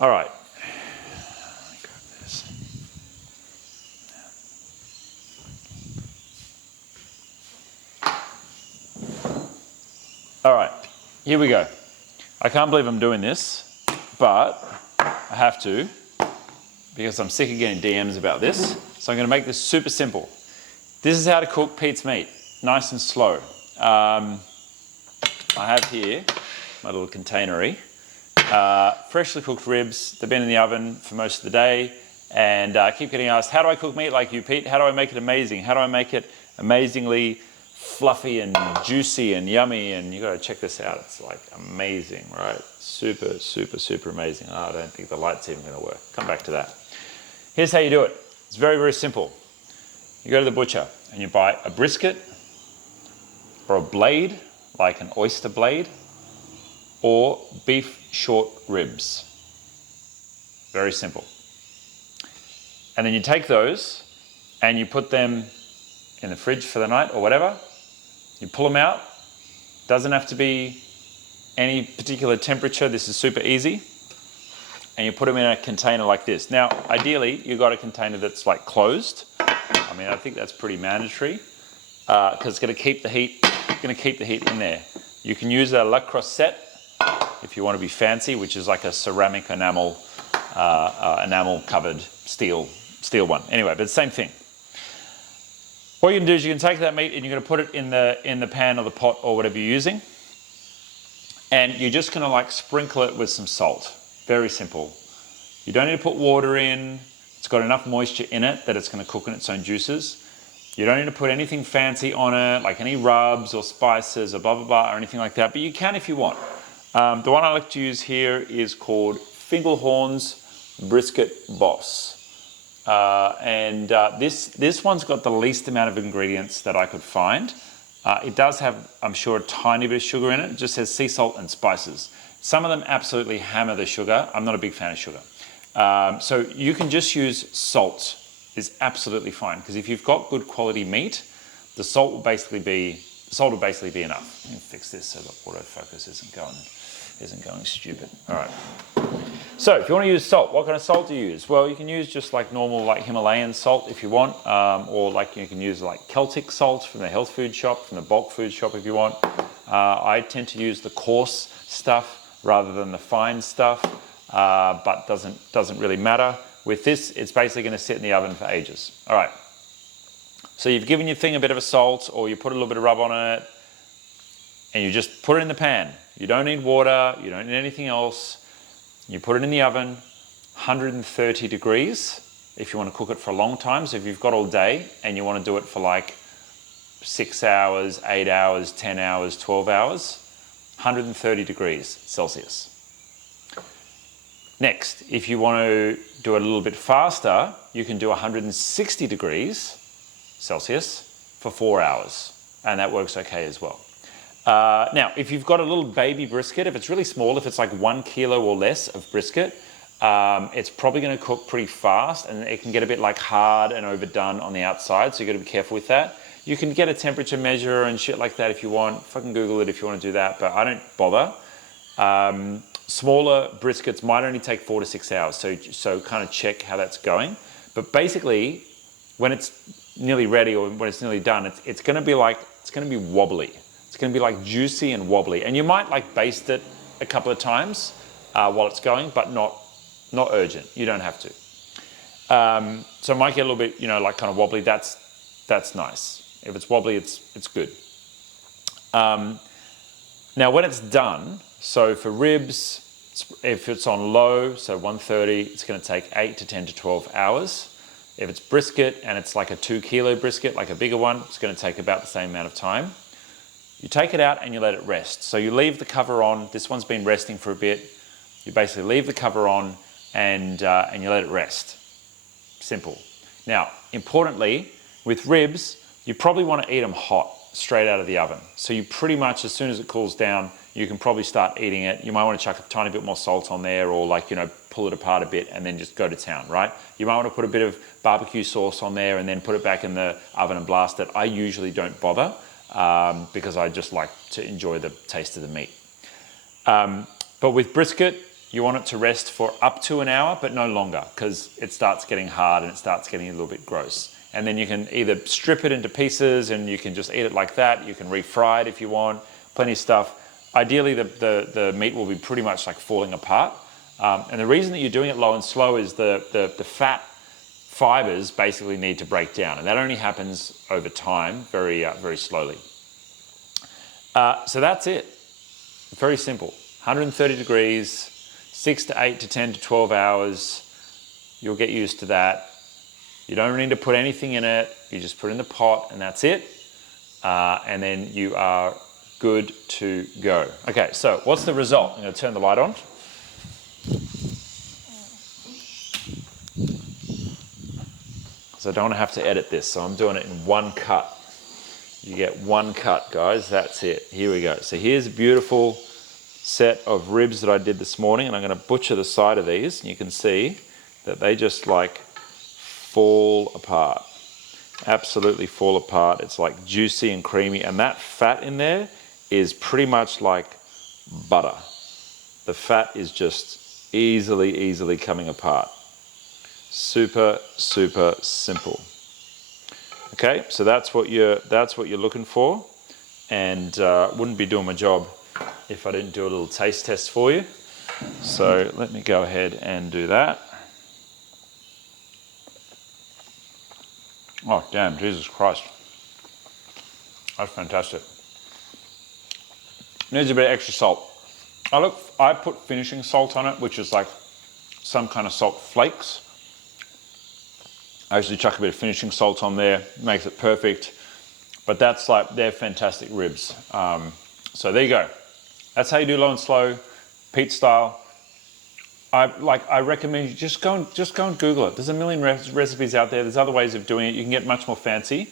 All right. Grab this. All right, here we go. I can't believe I'm doing this, but I have to because I'm sick of getting DMs about this. So I'm going to make this super simple. This is how to cook Pete's meat, nice and slow. I have here my little containery. Freshly cooked ribs. They've been in the oven for most of the day, and I keep getting asked, how do I cook meat like you, Pete? How do I make it amazing? How do I make it amazingly fluffy and juicy and yummy? And you got to check this out. It's like amazing, right? Super, super, super amazing. Oh, I don't think the light's even going to work. Come back to that. Here's how you do it. It's very, very simple. You go to the butcher and you buy a brisket or a blade, like an oyster blade, or beef short ribs. Very simple. And then you take those and you put them in the fridge for the night or whatever. You pull them out. Doesn't have to be any particular temperature. This is super easy. And you put them in a container like this. Now, ideally, you've got a container that's like closed. I mean, I think that's pretty mandatory because it's going to keep the heat. Going to keep the heat in there. You can use a La Crosette if you want to be fancy, which is like a ceramic enamel covered steel one. Anyway, but same thing. What you can do is you can take that meat and you're going to put it in the pan or the pot or whatever you're using, and you're just going to like sprinkle it with some salt. Very simple. You don't need to put water in. It's got enough moisture in it that it's going to cook in its own juices. You don't need to put anything fancy on it, like any rubs or spices or blah, blah, blah, or anything like that, but you can if you want. The one I like to use here is called Fingerhorn's Brisket Boss. This one's got the least amount of ingredients that I could find. It does have, I'm sure, a tiny bit of sugar in it. It just says sea salt and spices. Some of them absolutely hammer the sugar. I'm not a big fan of sugar. So you can just use salt. Is absolutely fine, because if you've got good quality meat, the salt will basically be enough. Let me fix this so the autofocus isn't going stupid. All right. So if you want to use salt, what kind of salt do you use? Well, you can use just like normal, like Himalayan salt if you want, or like you can use like Celtic salt from the health food shop, from the bulk food shop if you want. I tend to use the coarse stuff rather than the fine stuff, but doesn't really matter. With this, it's basically going to sit in the oven for ages. All right. So you've given your thing a bit of a salt, or you put a little bit of rub on it, and you just put it in the pan. You don't need water. You don't need anything else. You put it in the oven, 130 degrees, if you want to cook it for a long time. So if you've got all day and you want to do it for like 6 hours, 8 hours, 10 hours, 12 hours, 130 degrees Celsius. Next, if you want to do it a little bit faster, you can do 160 degrees Celsius for 4 hours, and that works okay as well. Now, if you've got a little baby brisket, if it's really small, if it's like 1 kilo or less of brisket, it's probably going to cook pretty fast, and it can get a bit like hard and overdone on the outside, so you've got to be careful with that. You can get a temperature measure and shit like that if you want. Fucking Google it if you want to do that, but I don't bother. Smaller briskets might only take 4 to 6 hours, so kind of check how that's going. But basically, when it's nearly ready or when it's nearly done, it's going to be wobbly. It's going to be like juicy and wobbly, and you might like baste it a couple of times while it's going, but not urgent. You don't have to. So it might get a little bit, like kind of wobbly. That's nice. If it's wobbly, it's good. Now, when it's done. So for ribs, if it's on low, so 130, it's going to take 8 to 10 to 12 hours. If it's brisket and it's like a 2 kilo brisket, like a bigger one, it's going to take about the same amount of time. You take it out and you let it rest. So you leave the cover on. This one's been resting for a bit. You basically leave the cover on and you let it rest. Simple. Now, importantly, with ribs, you probably want to eat them hot, straight out of the oven. So you pretty much, as soon as it cools down, you can probably start eating it. You might want to chuck a tiny bit more salt on there, or pull it apart a bit and then just go to town, right? You might want to put a bit of barbecue sauce on there and then put it back in the oven and blast it. I usually don't bother because I just like to enjoy the taste of the meat. But with brisket, you want it to rest for up to an hour, but no longer, because it starts getting hard and it starts getting a little bit gross. And then you can either strip it into pieces and you can just eat it like that. You can refry it if you want, plenty of stuff. Ideally, the meat will be pretty much like falling apart. And the reason that you're doing it low and slow is the fat fibers basically need to break down. And that only happens over time, very slowly. So that's it. Very simple. 130 degrees, 6 to 8 to 10 to 12 hours. You'll get used to that. You don't need to put anything in it. You just put it in the pot and that's it. And then you are good to go. Okay, so what's the result? I'm going to turn the light on. So I don't want to have to edit this, so I'm doing it in one cut. You get one cut, guys. That's it. Here we go. So here's a beautiful set of ribs that I did this morning, and I'm going to butcher the side of these. And you can see that they just like fall apart. Absolutely fall apart. It's like juicy and creamy, and that fat in there is pretty much like butter. The fat is just easily coming apart. Super simple. Okay, so that's what you're looking for, and wouldn't be doing my job if I didn't do a little taste test for you. So let me go ahead and do that. Oh damn, Jesus Christ. That's fantastic. Needs a bit of extra salt. I put finishing salt on it, which is like some kind of salt flakes. I usually chuck a bit of finishing salt on there, makes it perfect. But that's like, they're fantastic ribs. So there you go. That's how you do low and slow, Pete style. I recommend you just go and Google it. There's a million recipes out there. There's other ways of doing it. You can get much more fancy.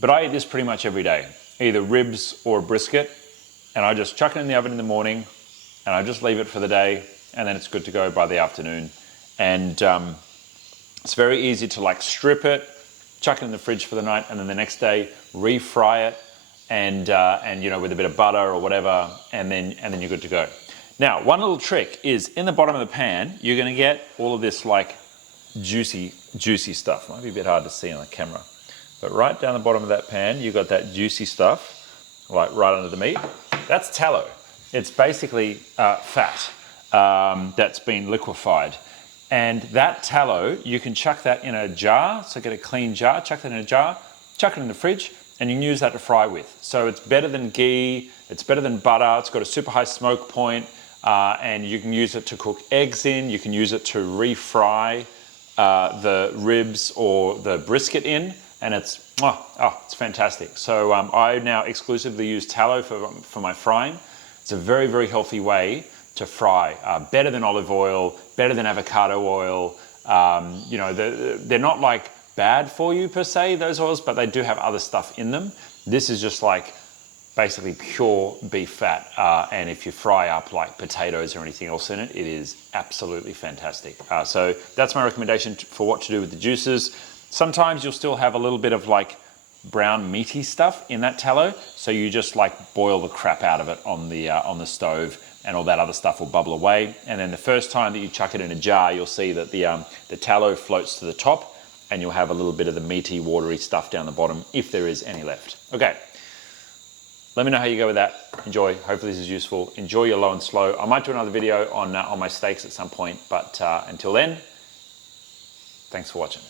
But I eat this pretty much every day, either ribs or brisket. And I just chuck it in the oven in the morning and I just leave it for the day, and then it's good to go by the afternoon. And it's very easy to like strip it, chuck it in the fridge for the night, and then the next day refry it, and you know, with a bit of butter or whatever, and then you're good to go. Now, one little trick is in the bottom of the pan, you're going to get all of this like juicy stuff. Might be a bit hard to see on the camera, but right down the bottom of that pan, you've got that juicy stuff, like right under the meat. That's tallow. It's basically fat that's been liquefied. And that tallow, you can chuck that in a jar, so get a clean jar, chuck that in a jar, chuck it in the fridge, and you can use that to fry with. So it's better than ghee, it's better than butter, it's got a super high smoke point, and you can use it to cook eggs in, you can use it to refry the ribs or the brisket in, and it's fantastic. So I now exclusively use tallow for my frying. It's a very healthy way to fry, better than olive oil, better than avocado oil. You know, they're not like bad for you per se, those oils, but they do have other stuff in them. This is just like basically pure beef fat, and if you fry up like potatoes or anything else in it, it is absolutely fantastic. So that's my recommendation for what to do with the juices. Sometimes you'll still have a little bit of like brown meaty stuff in that tallow, so you just like boil the crap out of it on the stove, and all that other stuff will bubble away. And then the first time that you chuck it in a jar, you'll see that the tallow floats to the top, and you'll have a little bit of the meaty, watery stuff down the bottom, if there is any left. Okay, let me know how you go with that. Enjoy, hopefully this is useful. Enjoy your low and slow. I might do another video on my steaks at some point, but until then, thanks for watching.